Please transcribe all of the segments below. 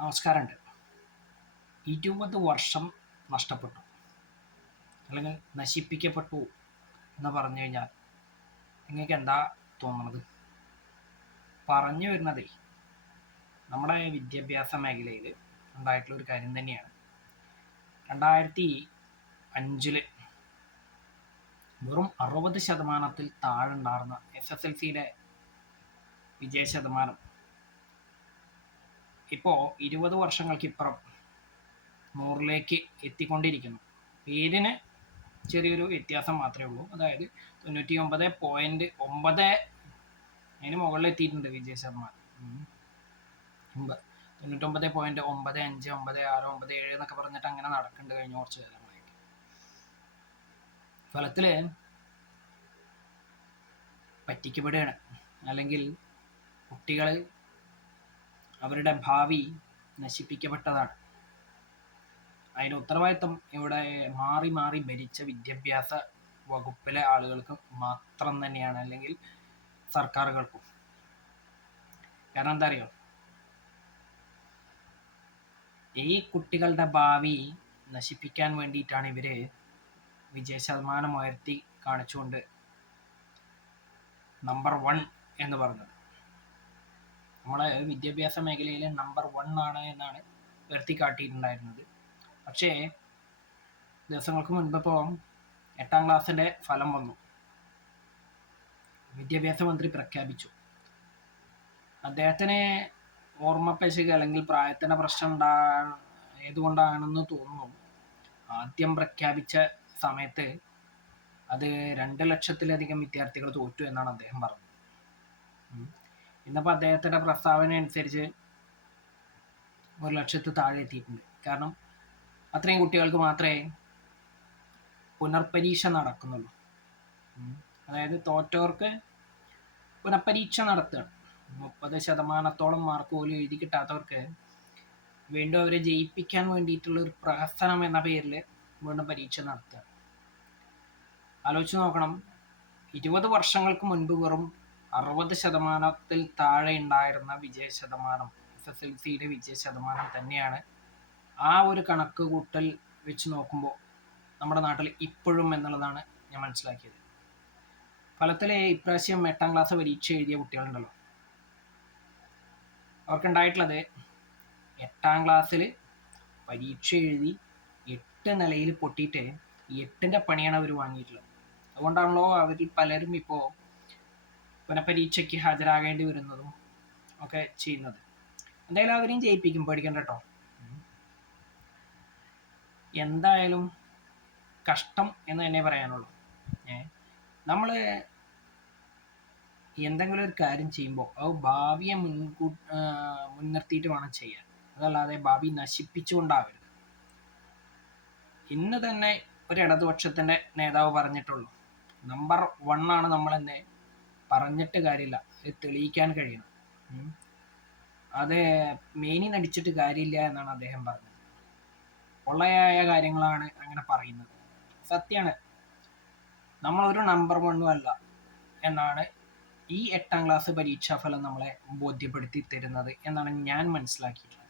നമസ്കാരമുണ്ട്. 20 വർഷം നഷ്ടപ്പെട്ടു അല്ലെങ്കിൽ നശിപ്പിക്കപ്പെട്ടു എന്ന് പറഞ്ഞു കഴിഞ്ഞാൽ നിങ്ങൾക്ക് എന്താ തോന്നുന്നത്? പറഞ്ഞു വരുന്നതേ നമ്മുടെ വിദ്യാഭ്യാസ മേഖലയിൽ ഉണ്ടായിട്ടുള്ള ഒരു കാര്യം തന്നെയാണ്. 2005 വെറും 60% താഴെ ഉണ്ടായിരുന്ന SSLCയുടെ വിജയ ശതമാനം ഇപ്പോൾ 20 വർഷങ്ങൾക്കിപ്പുറം 100ലേക്ക് എത്തിക്കൊണ്ടിരിക്കുന്നു. പേരിന് ചെറിയൊരു വ്യത്യാസം മാത്രമേ ഉള്ളൂ. അതായത് 99.9 അതിന് മുകളിൽ എത്തിയിട്ടുണ്ട് വിജയ ശതമാനം. 99.95, 96, 97 എന്നൊക്കെ പറഞ്ഞിട്ട് അങ്ങനെ നടക്കുന്നുണ്ട് കഴിഞ്ഞ കുറച്ച് കാലങ്ങളായിട്ട്. ഫലത്തില് പറ്റിക്കപ്പെടുകയാണ്, അല്ലെങ്കിൽ കുട്ടികൾ അവരുടെ ഭാവി നശിപ്പിക്കപ്പെട്ടതാണ്. അതിൻ്റെ ഉത്തരവാദിത്തം ഇവിടെ മാറി മാറി ഭരിച്ച വിദ്യാഭ്യാസ വകുപ്പിലെ ആളുകൾക്ക് മാത്രം തന്നെയാണ്, അല്ലെങ്കിൽ സർക്കാരുകൾക്കും. കാരണം എന്താ അറിയോ, ഈ കുട്ടികളുടെ ഭാവി നശിപ്പിക്കാൻ വേണ്ടിയിട്ടാണ് ഇവര് വിജയ ശതമാനം ഉയർത്തി കാണിച്ചുകൊണ്ട് നമ്പർ 1 എന്ന് പറഞ്ഞത്. നമ്മളെ വിദ്യാഭ്യാസ മേഖലയിൽ നമ്പർ 1 ആണ് എന്നാണ് ഉയർത്തി കാട്ടിയിട്ടുണ്ടായിരുന്നത്. പക്ഷേ ദിവസങ്ങൾക്ക് മുൻപിപ്പോൾ 8ാം ക്ലാസ്സിൻ്റെ ഫലം വന്നു. വിദ്യാഭ്യാസ മന്ത്രി പ്രഖ്യാപിച്ചു. അദ്ദേഹത്തിന് ഓർമ്മപ്പശക് അല്ലെങ്കിൽ പ്രായത്തിൻ്റെ പ്രശ്നം ഏതുകൊണ്ടാണെന്ന് തോന്നുന്നു. ആദ്യം പ്രഖ്യാപിച്ച സമയത്ത് അത് 2 ലക്ഷത്തിലധികം വിദ്യാർത്ഥികൾ തോറ്റു എന്നാണ് അദ്ദേഹം പറഞ്ഞത്. ഇന്നിപ്പോൾ അദ്ദേഹത്തിൻ്റെ പ്രസ്താവന അനുസരിച്ച് 1 ലക്ഷത്തിൽ താഴെ എത്തിയിട്ടുണ്ട്. കാരണം അത്രയും കുട്ടികൾക്ക് മാത്രമേ പുനർപരീക്ഷ നടക്കുന്നുള്ളൂ. അതായത് തോറ്റവർക്ക് പുനഃപരീക്ഷ നടത്തുകയാണ്. 30% മാർക്ക് പോലും എഴുതി കിട്ടാത്തവർക്ക് വീണ്ടും അവരെ ജയിപ്പിക്കാൻ വേണ്ടിയിട്ടുള്ള ഒരു പ്രഹസനം എന്ന പേരിൽ വീണ്ടും പരീക്ഷ നടത്തുക. ആലോചിച്ച് നോക്കണം, 20 വർഷങ്ങൾക്ക് മുൻപ് വെറും 60% താഴെ ഉണ്ടായിരുന്ന വിജയ ശതമാനം, SSLCയുടെ വിജയ ശതമാനം തന്നെയാണ് ആ ഒരു കണക്ക് കൂട്ടൽ വെച്ച് നോക്കുമ്പോൾ നമ്മുടെ നാട്ടിൽ ഇപ്പോഴും എന്നുള്ളതാണ് ഞാൻ മനസ്സിലാക്കിയത്. ഫലത്തിൽ ഇപ്രാവശ്യം 8ാം ക്ലാസ് പരീക്ഷ എഴുതിയ കുട്ടികളുണ്ടല്ലോ, അവർക്കുണ്ടായിട്ടുള്ളത് 8ാം ക്ലാസ്സിൽ പരീക്ഷ എഴുതി 8 നിലയിൽ പൊട്ടിയിട്ട് 8ൻ്റെ പണിയാണ് അവർ വാങ്ങിയിട്ടുള്ളത്. അതുകൊണ്ടാണല്ലോ അവരിൽ പലരും ഇപ്പോൾ പുനഃപരീക്ഷയ്ക്ക് ഹാജരാകേണ്ടി വരുന്നതും ഒക്കെ ചെയ്യുന്നത്. എന്തായാലും അവരെയും ജയിപ്പിക്കും, പേടിക്കണ്ട കേട്ടോ. എന്തായാലും കഷ്ടം എന്ന് തന്നെ പറയാനുള്ളൂ. നമ്മൾ എന്തെങ്കിലും ഒരു കാര്യം ചെയ്യുമ്പോൾ അത് ഭാവിയെ മുൻനിർത്തിയിട്ട് വേണം ചെയ്യാൻ. അതല്ലാതെ ഭാവി നശിപ്പിച്ചുകൊണ്ടാവരുത്. ഇന്ന് തന്നെ ഒരു ഇടതുപക്ഷത്തിൻ്റെ നേതാവ് പറഞ്ഞിട്ടുള്ളൂ, നമ്പർ 1 ആണ് നമ്മളെന്നെ പറഞ്ഞിട്ട് കാര്യമില്ല, അത് തെളിയിക്കാൻ കഴിയണം. അത് മേനി നടിച്ചിട്ട് കാര്യമില്ല എന്നാണ് അദ്ദേഹം പറഞ്ഞത്. പൊള്ളയായ കാര്യങ്ങളാണ് അങ്ങനെ പറയുന്നത്. സത്യമാണ്, നമ്മളൊരു നമ്പർ 1 അല്ല എന്നാണ് ഈ 8ാം ക്ലാസ് പരീക്ഷാഫലം നമ്മളെ ബോധ്യപ്പെടുത്തി തരുന്നത് എന്നാണ് ഞാൻ മനസ്സിലാക്കിയിട്ടുള്ളത്.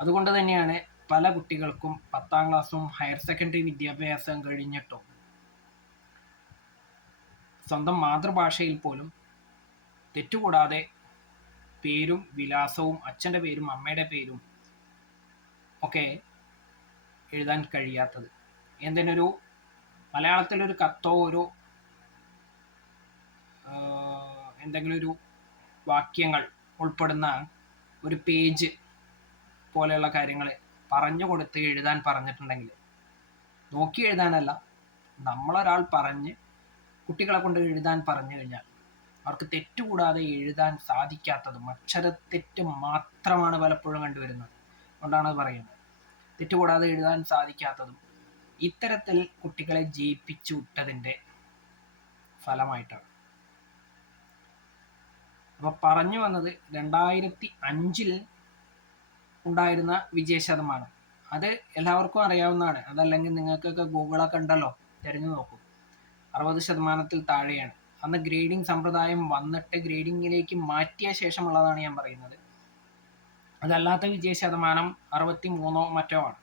അതുകൊണ്ട് തന്നെയാണ് പല കുട്ടികൾക്കും 10ാം ക്ലാസ്സും ഹയർ സെക്കൻഡറി വിദ്യാഭ്യാസം കഴിഞ്ഞിട്ടും സ്വന്തം മാതൃഭാഷയിൽ പോലും തെറ്റുകൂടാതെ പേരും വിലാസവും അച്ഛൻ്റെ പേരും അമ്മയുടെ പേരും ഒക്കെ എഴുതാൻ കഴിയാത്തത്. എന്തിനൊരു മലയാളത്തിലൊരു കത്തോ ഒരു എന്തെങ്കിലും ഒരു വാക്യങ്ങൾ ഉൾപ്പെടുന്ന ഒരു പേജ് പോലെയുള്ള കാര്യങ്ങൾ പറഞ്ഞു കൊടുത്ത് എഴുതാൻ പറഞ്ഞിട്ടുണ്ടെങ്കിൽ, നോക്കി എഴുതാനല്ല, നമ്മളൊരാൾ പറഞ്ഞ് കുട്ടികളെ കൊണ്ട് എഴുതാൻ പറഞ്ഞു കഴിഞ്ഞാൽ അവർക്ക് തെറ്റുകൂടാതെ എഴുതാൻ സാധിക്കാത്തതും, അക്ഷരത്തെറ്റ് മാത്രമാണ് പലപ്പോഴും കണ്ടുവരുന്നത്. അതുകൊണ്ടാണ് അത് പറയുന്നത്. തെറ്റുകൂടാതെ എഴുതാൻ സാധിക്കാത്തതും ഇത്തരത്തിൽ കുട്ടികളെ ജയിപ്പിച്ചു വിട്ടതിൻ്റെ ഫലമായിട്ടാണ്. അപ്പോൾ പറഞ്ഞു വന്നത് 2005 ഉണ്ടായിരുന്ന വിജയ ശതമാനം, അത് എല്ലാവർക്കും അറിയാവുന്നതാണ്. അതല്ലെങ്കിൽ നിങ്ങൾക്കൊക്കെ ഗൂഗിളൊക്കെ ഉണ്ടല്ലോ, തിരഞ്ഞു നോക്കൂ. 60% താഴെയാണ്. അന്ന് ഗ്രേഡിംഗ് സമ്പ്രദായം വന്നിട്ട് ഗ്രേഡിങ്ങിലേക്ക് മാറ്റിയ ശേഷമുള്ളതാണ് ഞാൻ പറയുന്നത്. അതല്ലാത്ത വിജയ ശതമാനം 63 മറ്റോ ആണ്.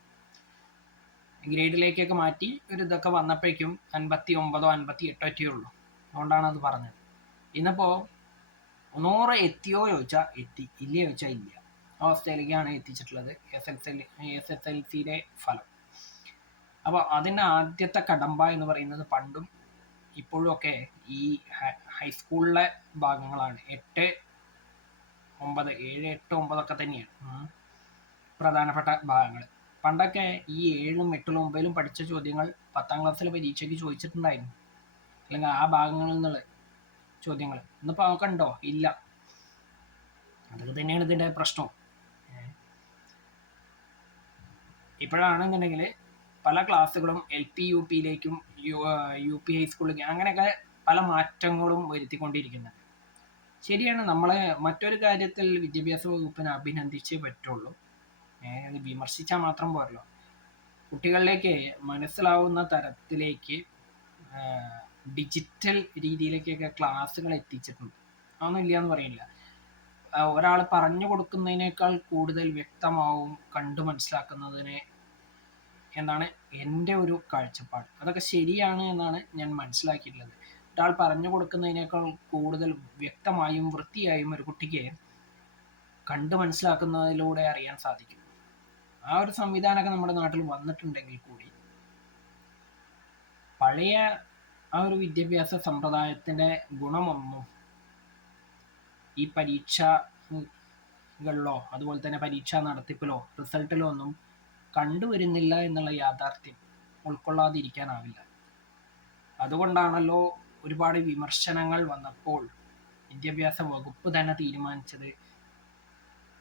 ഗ്രേഡിലേക്കൊക്കെ മാറ്റി ഒരു ഇതൊക്കെ വന്നപ്പോഴേക്കും 59 58 ഒറ്റേ ഉള്ളൂ. അതുകൊണ്ടാണ് അത് പറഞ്ഞത്. ഇന്നിപ്പോൾ 100 എത്തിയോ ചോദിച്ചാൽ എത്തി, ഇല്ല ചോദിച്ചാൽ ഇല്ല അവസ്ഥയിലേക്കാണ് എത്തിച്ചിട്ടുള്ളത് SSLCയുടെ ഫലം. അപ്പോൾ അതിൻ്റെ ആദ്യത്തെ കടമ്പ എന്ന് പറയുന്നത് പണ്ടും ഇപ്പോഴും ഒക്കെ ഈ ഹൈസ്കൂളിലെ ഭാഗങ്ങളാണ്. 8, 9, 7, 8, 9 ഒക്കെ തന്നെയാണ് പ്രധാനപ്പെട്ട ഭാഗങ്ങൾ. പണ്ടൊക്കെ ഈ 7, 8, 9 പഠിച്ച ചോദ്യങ്ങൾ 10ാം ക്ലാസ്സിലെ പരീക്ഷയ്ക്ക് ചോദിച്ചിട്ടുണ്ടായിരുന്നു, അല്ലെങ്കിൽ ആ ഭാഗങ്ങളിൽ നിന്നുള്ള ചോദ്യങ്ങൾ. ഇന്നിപ്പോൾ അതൊക്കെ ഉണ്ടോ? ഇല്ല. അതൊക്കെ തന്നെയാണ് ഇതിൻ്റെ പ്രശ്നം. ഇപ്പോഴാണെന്നുണ്ടെങ്കിൽ പല ക്ലാസ്സുകളും LP UPയിലേക്കും UP ഹൈസ്കൂളിലേക്കും അങ്ങനെയൊക്കെ പല മാറ്റങ്ങളും വരുത്തിക്കൊണ്ടിരിക്കുന്നുണ്ട്. ശരിയാണ്, നമ്മളെ മറ്റൊരു കാര്യത്തിൽ വിദ്യാഭ്യാസ വകുപ്പിനെ അഭിനന്ദിച്ചേ പറ്റുള്ളൂ. അത് വിമർശിച്ചാൽ മാത്രം പോരല്ലോ. കുട്ടികളിലേക്ക് മനസ്സിലാവുന്ന തരത്തിലേക്ക് ഡിജിറ്റൽ രീതിയിലേക്കൊക്കെ ക്ലാസ്സുകൾ എത്തിച്ചിട്ടുണ്ട്. അതൊന്നും ഇല്ല എന്ന് പറയില്ല. ഒരാൾ പറഞ്ഞു കൊടുക്കുന്നതിനേക്കാൾ കൂടുതൽ വ്യക്തമാവും കണ്ടു മനസ്സിലാക്കുന്നതിന് എന്നാണ് എൻ്റെ ഒരു കാഴ്ചപ്പാട്. അതൊക്കെ ശരിയാണ് എന്നാണ് ഞാൻ മനസ്സിലാക്കിയിട്ടുള്ളത്. ഒരാൾ പറഞ്ഞു കൊടുക്കുന്നതിനേക്കാൾ കൂടുതൽ വ്യക്തമായും വൃത്തിയായും ഒരു കുട്ടിക്ക് കണ്ടു മനസ്സിലാക്കുന്നതിലൂടെ അറിയാൻ സാധിക്കും. ആ ഒരു സംവിധാനമൊക്കെ നമ്മുടെ നാട്ടിൽ വന്നിട്ടുണ്ടെങ്കിൽ കൂടി പഴയ ആ ഒരു വിദ്യാഭ്യാസ സമ്പ്രദായത്തിൻ്റെ ഗുണമൊന്നും ഈ പരീക്ഷകളിലോ അതുപോലെ തന്നെ പരീക്ഷാ നടത്തിപ്പിലോ റിസൾട്ടിലോ ഒന്നും കണ്ടുവരുന്നില്ല എന്നുള്ള യാഥാർത്ഥ്യം ഉൾക്കൊള്ളാതിരിക്കാനാവില്ല. അതുകൊണ്ടാണല്ലോ ഒരുപാട് വിമർശനങ്ങൾ വന്നപ്പോൾ വിദ്യാഭ്യാസ വകുപ്പ് തന്നെ തീരുമാനിച്ചത്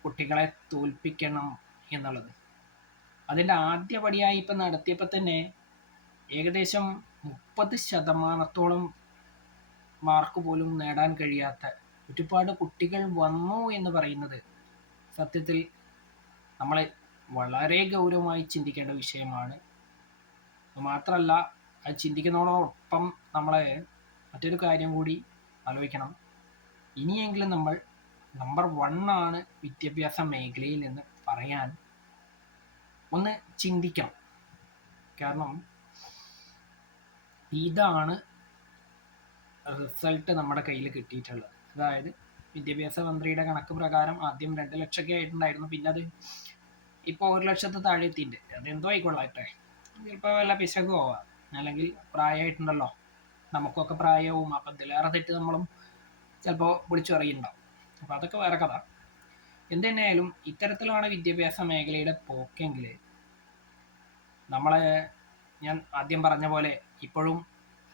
കുട്ടികളെ തോൽപ്പിക്കണം എന്നുള്ളത്. അതിൻ്റെ ആദ്യപടിയായി ഇപ്പം നടത്തിയപ്പോൾ തന്നെ ഏകദേശം 30% മാർക്ക് പോലും നേടാൻ കഴിയാത്ത ഒരുപാട് കുട്ടികൾ വന്നു എന്ന് പറയുന്നത് സത്യത്തിൽ നമ്മൾ വളരെ ഗൗരവമായി ചിന്തിക്കേണ്ട വിഷയമാണ്. മാത്രമല്ല, അത് ചിന്തിക്കുന്നതോടൊപ്പം നമ്മൾ മറ്റൊരു കാര്യം കൂടി ആലോചിക്കണം. ഇനിയെങ്കിലും നമ്മൾ നമ്പർ 1 ആണ് വിദ്യാഭ്യാസ മേഖലയിൽ എന്ന് പറയാൻ ഒന്ന് ചിന്തിക്കണം. കാരണം ഇതാണ് റിസൾട്ട് നമ്മുടെ കയ്യിൽ കിട്ടിയിട്ടുള്ളത്. അതായത് വിദ്യാഭ്യാസ മന്ത്രിയുടെ കണക്ക് പ്രകാരം ആദ്യം 2 ലക്ഷമൊക്കെ ആയിട്ടുണ്ടായിരുന്നു, പിന്നെ അത് ഇപ്പോൾ 1 ലക്ഷത്തിന് താഴെ എത്തിയിട്ടുണ്ട്. അതെന്തോ ആയിക്കൊള്ളട്ടെ, ചിലപ്പോൾ വല്ല പിശകോ ആവാം, അല്ലെങ്കിൽ പ്രായമായിട്ടുണ്ടല്ലോ, നമുക്കൊക്കെ പ്രായവും, അപ്പം ഇതിലേറെ തെറ്റ് നമ്മളും ചിലപ്പോൾ വിളിച്ചറിയുന്നുണ്ടാവും. അപ്പോൾ അതൊക്കെ വേറെ കഥ. എന്ത് തന്നെയായാലും ഇത്തരത്തിലാണ് വിദ്യാഭ്യാസ മേഖലയുടെ പോക്കെങ്കിൽ ഞാൻ ആദ്യം പറഞ്ഞ പോലെ ഇപ്പോഴും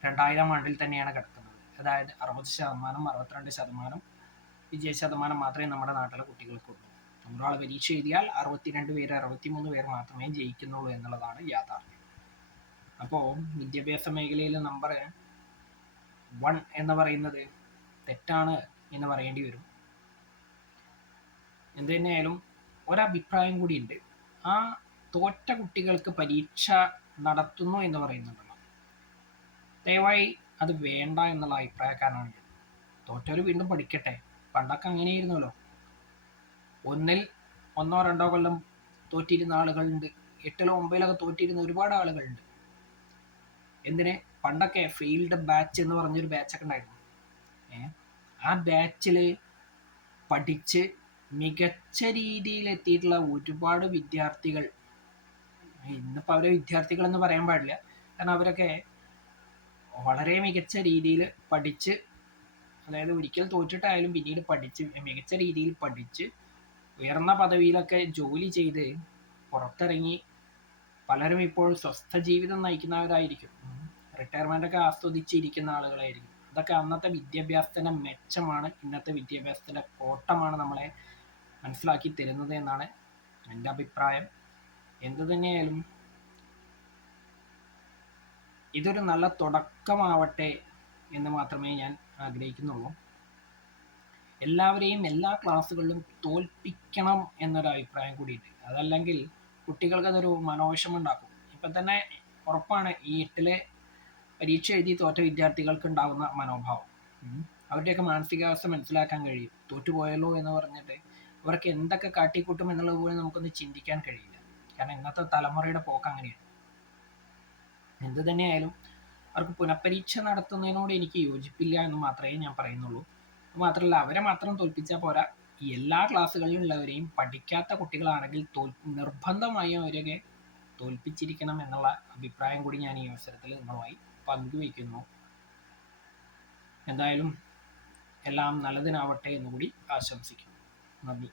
2000 ആണ്ടിൽ തന്നെയാണ് കിടക്കുന്നത്. അതായത് 60%, 62% വിജയ ശതമാനം മാത്രമേ നമ്മുടെ നാട്ടിലെ കുട്ടികൾക്കുള്ളൂ. 100 ആൾ പരീക്ഷ എഴുതിയാൽ 62 പേര് 63 പേർ മാത്രമേ ജയിക്കുന്നുള്ളൂ എന്നുള്ളതാണ് യാഥാർത്ഥ്യം. അപ്പോൾ വിദ്യാഭ്യാസ മേഖലയിൽ നമ്പർ 1 എന്ന് പറയുന്നത് തെറ്റാണ് എന്ന് പറയേണ്ടി വരും. എന്ത് തന്നെയായാലും ഒരഭിപ്രായം കൂടിയുണ്ട്. ആ തോറ്റ കുട്ടികൾക്ക് പരീക്ഷ നടത്തുന്നു എന്ന് പറയുന്നുണ്ടല്ലോ, ദയവായി അത് വേണ്ട എന്നുള്ള അഭിപ്രായക്കാരനാണ് ഞാൻ. തോറ്റവർ വീണ്ടും പഠിക്കട്ടെ. പണ്ടൊക്കെ അങ്ങനെയായിരുന്നല്ലോ. 1, 2 കൊല്ലം തോറ്റിരുന്ന ആളുകളുണ്ട്, 8, 9 തോറ്റിരുന്ന ഒരുപാട് ആളുകളുണ്ട്. എന്തിന്? പണ്ടൊക്കെ ഫെയിൽഡ് ബാച്ച് എന്ന് പറഞ്ഞൊരു ബാച്ചൊക്കെ ഉണ്ടായിരുന്നു. ആ ബാച്ചിൽ പഠിച്ച് മികച്ച രീതിയിൽ എത്തിയിട്ടുള്ള ഒരുപാട് വിദ്യാർത്ഥികൾ, ഇന്നിപ്പോൾ അവരെ വിദ്യാർത്ഥികളെന്ന് പറയാൻ പാടില്ല, കാരണം അവരൊക്കെ വളരെ മികച്ച രീതിയിൽ പഠിച്ച്, അതായത് ഒരിക്കൽ തോറ്റിട്ടായാലും പിന്നീട് പഠിച്ച് മികച്ച രീതിയിൽ പഠിച്ച് ഉയർന്ന പദവിയിലൊക്കെ ജോലി ചെയ്ത് പുറത്തിറങ്ങി പലരും ഇപ്പോൾ സ്വസ്ഥ ജീവിതം നയിക്കുന്നവരായിരിക്കും. റിട്ടയർമെൻ്റൊക്കെ ആസ്വദിച്ചിരിക്കുന്ന ആളുകളായിരിക്കും. അതൊക്കെ അന്നത്തെ വിദ്യാഭ്യാസത്തിൻ്റെ മെച്ചമാണ്, ഇന്നത്തെ വിദ്യാഭ്യാസത്തിൻ്റെ കോട്ടമാണ് നമ്മളെ മനസ്സിലാക്കി തരുന്നത് എന്നാണ് എൻ്റെ അഭിപ്രായം. എന്തു തന്നെയായാലും ഇതൊരു നല്ല തുടക്കമാവട്ടെ എന്ന് മാത്രമേ ഞാൻ ആഗ്രഹിക്കുന്നുള്ളൂ. എല്ലാവരെയും എല്ലാ ക്ലാസ്സുകളിലും തോൽപ്പിക്കണം എന്നൊരു അഭിപ്രായം കൂടിയുണ്ട്. അതല്ലെങ്കിൽ കുട്ടികൾക്കതൊരു മനോവിഷമം ഉണ്ടാക്കും. ഇപ്പം തന്നെ ഉറപ്പാണ് ഈ 8ലെ പരീക്ഷ എഴുതി തോറ്റ വിദ്യാർത്ഥികൾക്ക് ഉണ്ടാകുന്ന മനോഭാവം. അവരുടെയൊക്കെ മാനസികാവസ്ഥ മനസ്സിലാക്കാൻ കഴിയും. തോറ്റുപോയല്ലോ എന്ന് പറഞ്ഞിട്ട് അവർക്ക് എന്തൊക്കെ കാട്ടിക്കൂട്ടും എന്നുള്ളത് പോലും നമുക്കൊന്ന് ചിന്തിക്കാൻ കഴിയില്ല. കാരണം ഇന്നത്തെ തലമുറയുടെ പോക്ക് അങ്ങനെയാണ്. എന്ത് തന്നെയായാലും അവർക്ക് പുനഃപരീക്ഷ നടത്തുന്നതിനോട് എനിക്ക് യോജിപ്പില്ല എന്ന് മാത്രമേ ഞാൻ പറയുന്നുള്ളൂ. മാത്രമല്ല, അവരെ മാത്രം തോൽപ്പിച്ചാൽ പോരാ, ഈ എല്ലാ ക്ലാസ്സുകളിലുള്ളവരെയും പഠിക്കാത്ത കുട്ടികളാണെങ്കിൽ നിർബന്ധമായും അവരൊക്കെ തോൽപ്പിച്ചിരിക്കണം എന്നുള്ള അഭിപ്രായം കൂടി ഞാൻ ഈ അവസരത്തിൽ നിങ്ങളുമായി പങ്കുവയ്ക്കുന്നു. എന്തായാലും എല്ലാം നല്ലതിനാവട്ടെ എന്നുകൂടി ആശംസിക്കുന്നു. നന്ദി.